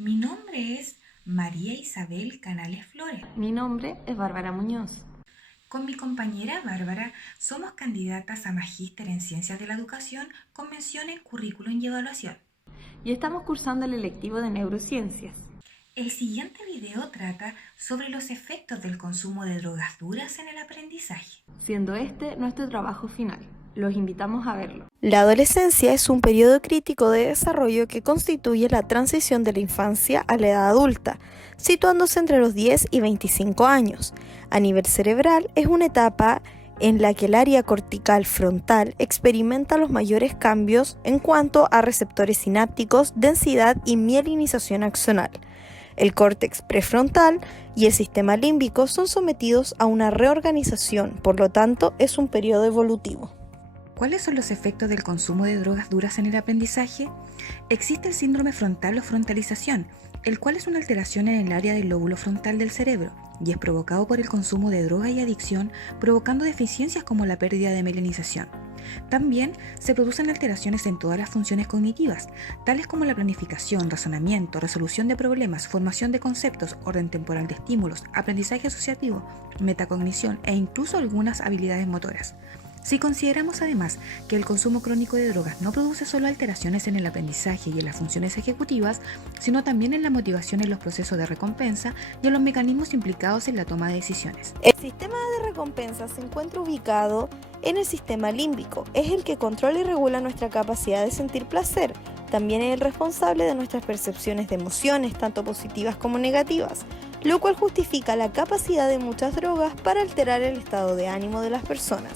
Mi nombre es María Isabel Canales Flores. Mi nombre es Bárbara Muñoz. Con mi compañera Bárbara somos candidatas a Magíster en Ciencias de la Educación con mención en Currículum y Evaluación. Y estamos cursando el electivo de Neurociencias. El siguiente video trata sobre los efectos del consumo de drogas duras en el aprendizaje, siendo este nuestro trabajo final. Los invitamos a verlo. La adolescencia es un periodo crítico de desarrollo que constituye la transición de la infancia a la edad adulta, situándose entre los 10 y 25 años. A nivel cerebral, es una etapa en la que el área cortical frontal experimenta los mayores cambios en cuanto a receptores sinápticos, densidad y mielinización axonal. El córtex prefrontal y el sistema límbico son sometidos a una reorganización, por lo tanto, es un periodo evolutivo. ¿Cuáles son los efectos del consumo de drogas duras en el aprendizaje? Existe el síndrome frontal o frontalización, el cual es una alteración en el área del lóbulo frontal del cerebro y es provocado por el consumo de droga y adicción, provocando deficiencias como la pérdida de mielinización. También se producen alteraciones en todas las funciones cognitivas, tales como la planificación, razonamiento, resolución de problemas, formación de conceptos, orden temporal de estímulos, aprendizaje asociativo, metacognición e incluso algunas habilidades motoras. Si consideramos además que el consumo crónico de drogas no produce solo alteraciones en el aprendizaje y en las funciones ejecutivas, sino también en la motivación en los procesos de recompensa y en los mecanismos implicados en la toma de decisiones. El sistema de recompensa se encuentra ubicado en el sistema límbico. Es el que controla y regula nuestra capacidad de sentir placer. También es el responsable de nuestras percepciones de emociones, tanto positivas como negativas, lo cual justifica la capacidad de muchas drogas para alterar el estado de ánimo de las personas.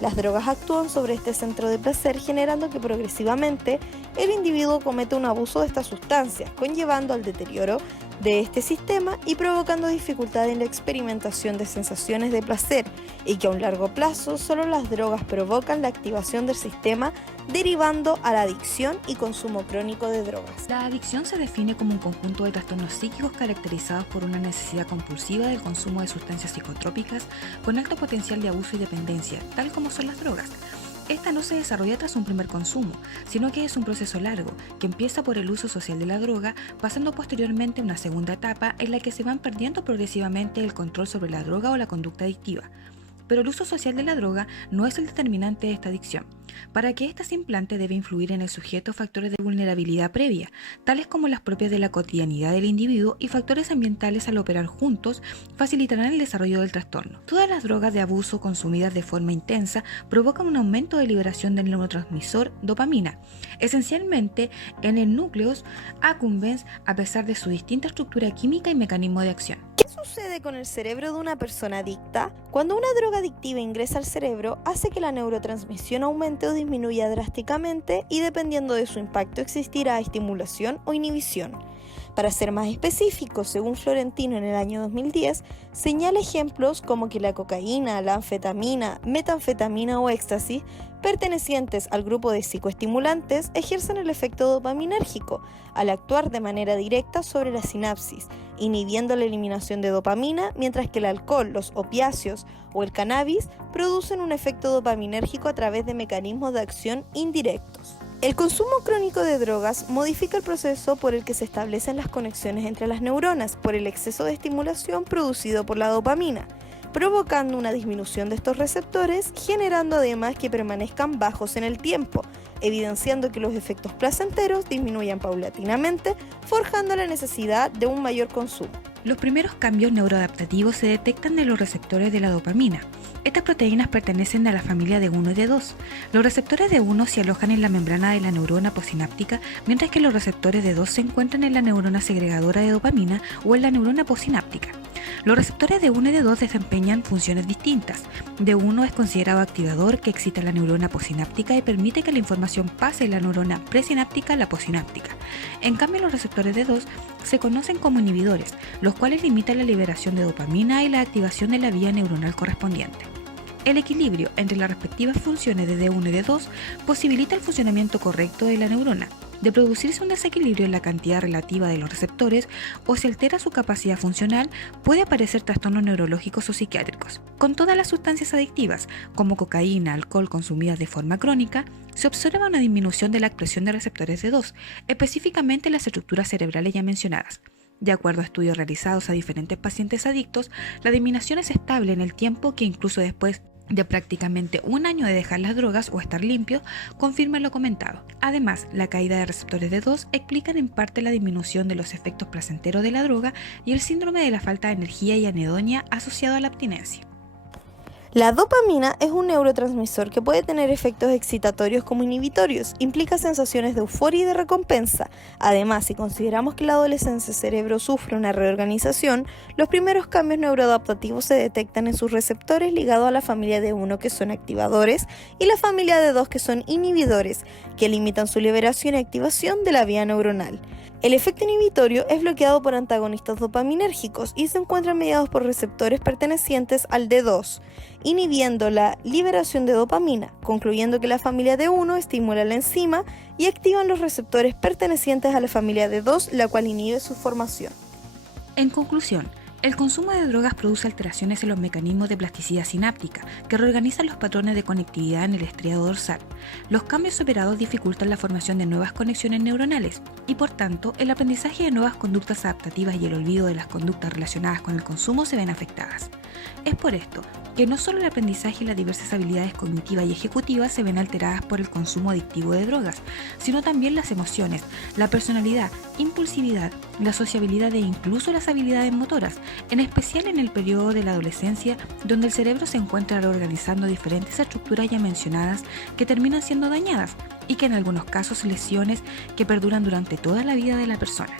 Las drogas actúan sobre este centro de placer, generando que progresivamente el individuo cometa un abuso de estas sustancias, conllevando al deterioro de este sistema y provocando dificultad en la experimentación de sensaciones de placer, y que a un largo plazo solo las drogas provocan la activación del sistema, derivando a la adicción y consumo crónico de drogas. La adicción se define como un conjunto de trastornos psíquicos caracterizados por una necesidad compulsiva del consumo de sustancias psicotrópicas con alto potencial de abuso y dependencia, tal como son las drogas. Esta no se desarrolla tras un primer consumo, sino que es un proceso largo, que empieza por el uso social de la droga, pasando posteriormente a una segunda etapa en la que se van perdiendo progresivamente el control sobre la droga o la conducta adictiva. Pero el uso social de la droga no es el determinante de esta adicción. Para que ésta se implante debe influir en el sujeto factores de vulnerabilidad previa, tales como las propias de la cotidianidad del individuo, y factores ambientales al operar juntos facilitarán el desarrollo del trastorno. Todas las drogas de abuso consumidas de forma intensa provocan un aumento de liberación del neurotransmisor dopamina, esencialmente en el núcleus accumbens, a pesar de su distinta estructura química y mecanismo de acción. ¿Qué sucede con el cerebro de una persona adicta? Cuando una droga adictiva ingresa al cerebro, hace que la neurotransmisión aumente o disminuya drásticamente, y dependiendo de su impacto existirá estimulación o inhibición. Para ser más específico, según Florentino en el año 2010, señala ejemplos como que la cocaína, la anfetamina, metanfetamina o éxtasis, pertenecientes al grupo de psicoestimulantes, ejercen el efecto dopaminérgico al actuar de manera directa sobre la sinapsis, inhibiendo la eliminación de dopamina, mientras que el alcohol, los opiáceos o el cannabis producen un efecto dopaminérgico a través de mecanismos de acción indirectos. El consumo crónico de drogas modifica el proceso por el que se establecen las conexiones entre las neuronas por el exceso de estimulación producido por la dopamina, provocando una disminución de estos receptores, generando además que permanezcan bajos en el tiempo, evidenciando que los efectos placenteros disminuyan paulatinamente, forjando la necesidad de un mayor consumo. Los primeros cambios neuroadaptativos se detectan en los receptores de la dopamina. Estas proteínas pertenecen a la familia de 1 y de 2. Los receptores de 1 se alojan en la membrana de la neurona posináptica, mientras que los receptores de 2 se encuentran en la neurona segregadora de dopamina o en la neurona posináptica. Los receptores de 1 y de 2 desempeñan funciones distintas. De 1 es considerado activador, que excita la neurona posináptica y permite que la información pase de la neurona presináptica a la posináptica. En cambio, los receptores de 2 se conocen como inhibidores, los cuales limitan la liberación de dopamina y la activación de la vía neuronal correspondiente. El equilibrio entre las respectivas funciones de D1 y D2 posibilita el funcionamiento correcto de la neurona. de producirse un desequilibrio en la cantidad relativa de los receptores o se altera su capacidad funcional, puede aparecer trastornos neurológicos o psiquiátricos. Con todas las sustancias adictivas, como cocaína, alcohol consumidas de forma crónica, se observa una disminución de la expresión de receptores D2, específicamente en las estructuras cerebrales ya mencionadas. De acuerdo a estudios realizados a diferentes pacientes adictos, la disminución es estable en el tiempo que incluso después de prácticamente un año de dejar las drogas o estar limpio, confirma lo comentado. Además, la caída de receptores D2 explican en parte la disminución de los efectos placenteros de la droga y el síndrome de la falta de energía y anedonia asociado a la abstinencia. La dopamina es un neurotransmisor que puede tener efectos excitatorios como inhibitorios, implica sensaciones de euforia y de recompensa. Además, si consideramos que en la adolescencia el cerebro sufre una reorganización, los primeros cambios neuroadaptativos se detectan en sus receptores ligados a la familia de 1 que son activadores y la familia de 2 que son inhibidores, que limitan su liberación y activación de la vía neuronal. El efecto inhibitorio es bloqueado por antagonistas dopaminérgicos y se encuentran mediados por receptores pertenecientes al D2, inhibiendo la liberación de dopamina, concluyendo que la familia D1 estimula la enzima y activan los receptores pertenecientes a la familia D2, la cual inhibe su formación. En conclusión, el consumo de drogas produce alteraciones en los mecanismos de plasticidad sináptica que reorganizan los patrones de conectividad en el estriado dorsal. Los cambios operados dificultan la formación de nuevas conexiones neuronales y, por tanto, el aprendizaje de nuevas conductas adaptativas y el olvido de las conductas relacionadas con el consumo se ven afectadas. Es por esto que no solo el aprendizaje y las diversas habilidades cognitivas y ejecutivas se ven alteradas por el consumo adictivo de drogas, sino también las emociones, la personalidad, impulsividad, la sociabilidad e incluso las habilidades motoras, en especial en el periodo de la adolescencia, donde el cerebro se encuentra reorganizando diferentes estructuras ya mencionadas que terminan siendo dañadas y que en algunos casos lesiones que perduran durante toda la vida de la persona.